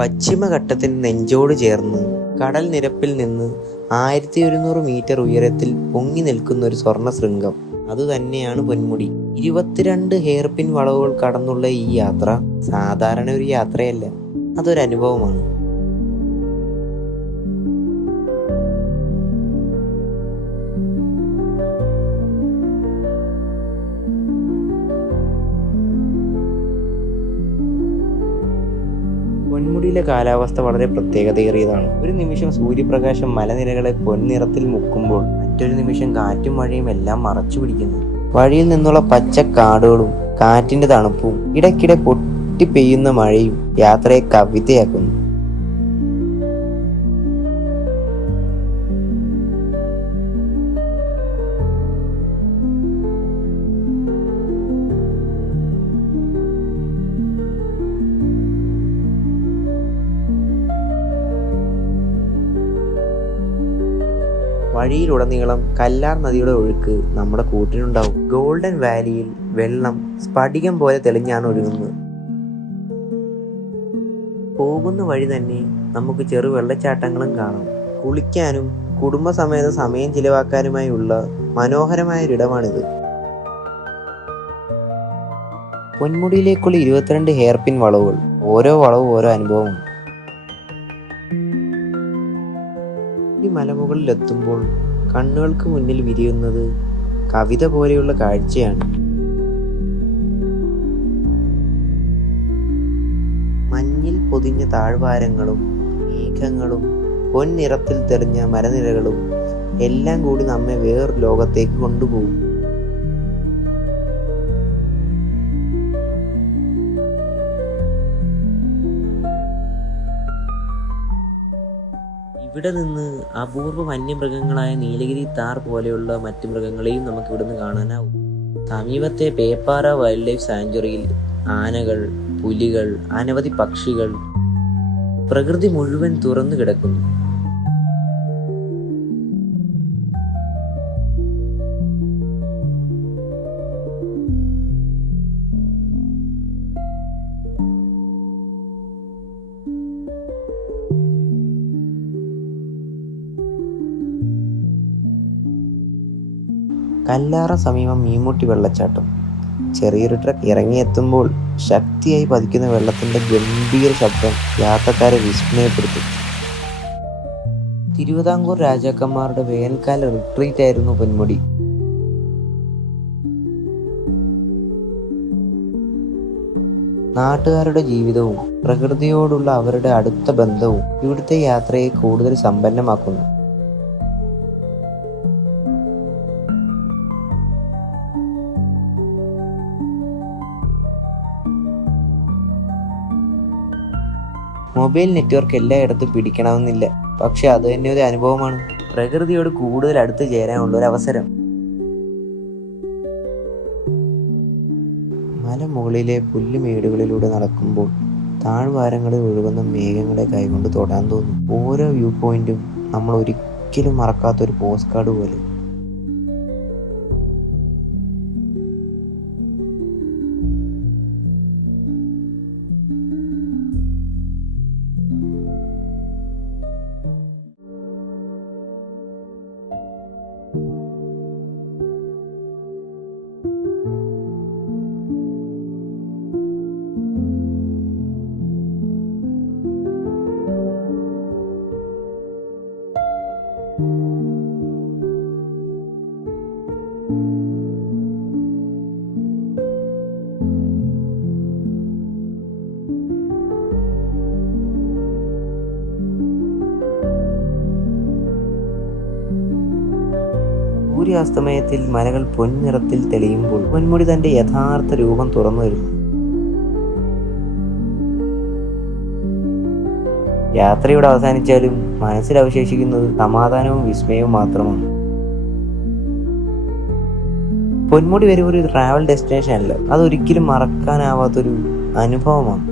പശ്ചിമഘട്ടത്തിന് നെഞ്ചോട് ചേർന്ന് കടൽ നിരപ്പിൽ നിന്ന് 1100 മീറ്റർ ഉയരത്തിൽ പൊങ്ങി നിൽക്കുന്ന ഒരു സ്വർണ്ണ ശൃംഗം. അതുതന്നെയാണ് പൊന്മുടി. 22 ഹെയർപിൻ വളവുകൾ കടന്നുള്ള ഈ യാത്ര സാധാരണ ഒരു യാത്രയല്ല, അതൊരനുഭവമാണ്. പൊന്മുടിയിലെ കാലാവസ്ഥ വളരെ പ്രത്യേകതയേറിയതാണ്. ഒരു നിമിഷം സൂര്യപ്രകാശം മലനിരകളെ പൊൻനിറത്തിൽ മുക്കുമ്പോൾ മറ്റൊരു നിമിഷം കാറ്റും മഴയും എല്ലാം മറച്ചു പിടിക്കുന്നു. വഴിയിൽ നിന്നുള്ള പച്ചക്കാടുകളും കാറ്റിന്റെ തണുപ്പും ഇടയ്ക്കിടെ പൊട്ടി പെയ്യുന്ന മഴയും യാത്രയെ കവിതയാക്കുന്നു. വഴിയിലുടനീളം കല്ലാർ നദിയുടെ ഒഴുക്ക് നമ്മുടെ കൂട്ടിനുണ്ടാവും. ഗോൾഡൻ വാലിയിൽ വെള്ളം സ്ഫടികം പോലെ തെളിഞ്ഞാണ് ഒഴുകുന്നത്. പോകുന്ന വഴി തന്നെ നമുക്ക് ചെറു വെള്ളച്ചാട്ടങ്ങളും കാണാം. കുളിക്കാനും കുടുംബസമേതം സമയം ചിലവാക്കാനുമായുള്ള മനോഹരമായൊരിടമാണിത്. പൊന്മുടിയിലേക്കുള്ള 22 ഹെയർപിൻ വളവുകൾ. ഓരോ വളവും ഓരോ അനുഭവമാണ്. ഈ മലമുകളിലെത്തുമ്പോൾ കണ്ണുകൾക്ക് മുന്നിൽ വിരിയുന്നത് കവിത പോലെയുള്ള കാഴ്ചയാണ്. മഞ്ഞിൽ പൊതിഞ്ഞ താഴ്വാരങ്ങളും മേഘങ്ങളും പൊൻനിറത്തിൽ തെളിഞ്ഞ മരനിരകളും എല്ലാം കൂടി നമ്മെ വേറൊരു ലോകത്തേക്ക് കൊണ്ടുപോകും. ഇവിടെ നിന്ന് അപൂർവ വന്യമൃഗങ്ങളായ നീലഗിരി താർ പോലെയുള്ള മറ്റു മൃഗങ്ങളെയും നമുക്ക് ഇവിടുന്ന് കാണാനാവും. സമീപത്തെ പേപ്പാറ വൈൽഡ് ലൈഫ് സാങ്ച്വറിയിൽ ആനകൾ, പുലികൾ, അനവധി പക്ഷികൾ, പ്രകൃതി മുഴുവൻ തുറന്നു കിടക്കുന്നു. കല്ലാറ സമീപം മീൻമുട്ടി വെള്ളച്ചാട്ടം. ചെറിയൊരു ട്രക്ക് ഇറങ്ങിയെത്തുമ്പോൾ ശക്തിയായി പതിക്കുന്ന വെള്ളത്തിന്റെ ഗംഭീര ശബ്ദം യാത്രക്കാരെ വിസ്മയപ്പെടുത്തും. തിരുവിതാംകൂർ രാജാക്കന്മാരുടെ വേനൽക്കാല റിട്രീറ്റ് ആയിരുന്നു പൊന്മുടി. നാട്ടുകാരുടെ ജീവിതവും പ്രകൃതിയോടുള്ള അവരുടെ അടുത്ത ബന്ധവും ഇവിടുത്തെ യാത്രയെ കൂടുതൽ സമ്പന്നമാക്കുന്നു. മൊബൈൽ നെറ്റ്വർക്ക് എല്ലായിടത്തും പിടിക്കണമെന്നില്ല, പക്ഷെ അത് തന്നെ ഒരു അനുഭവമാണ്. പ്രകൃതിയോട് കൂടുതൽ അടുത്ത് ചേരാനുള്ള ഒരു അവസരം. മലമുകളിലെ പുല്ലുമേടുകളിലൂടെ നടക്കുമ്പോൾ താഴ്വാരങ്ങളിൽ ഒഴുകുന്ന മേഘങ്ങളെ കൈകൊണ്ട് തൊടാൻ തോന്നും. ഓരോ വ്യൂ പോയിന്റും നമ്മൾ ഒരിക്കലും മറക്കാത്തൊരു പോസ്റ്റ് കാർഡ് പോലെ. സൂര്യാസ്തമയത്തിൽ മലകൾ പൊൻനിറത്തിൽ തെളിയുമ്പോൾ പൊന്മുടി തന്റെ യഥാർത്ഥ രൂപം തുറന്നു വരുന്നു. യാത്രയോടെ അവസാനിച്ചാലും മനസ്സിൽ അവശേഷിക്കുന്നത് സമാധാനവും വിസ്മയവും മാത്രമാണ്. പൊന്മുടി വെറും ഒരു ട്രാവൽ ഡെസ്റ്റിനേഷൻ അല്ല, അതൊരിക്കലും മറക്കാനാവാത്തൊരു അനുഭവമാണ്.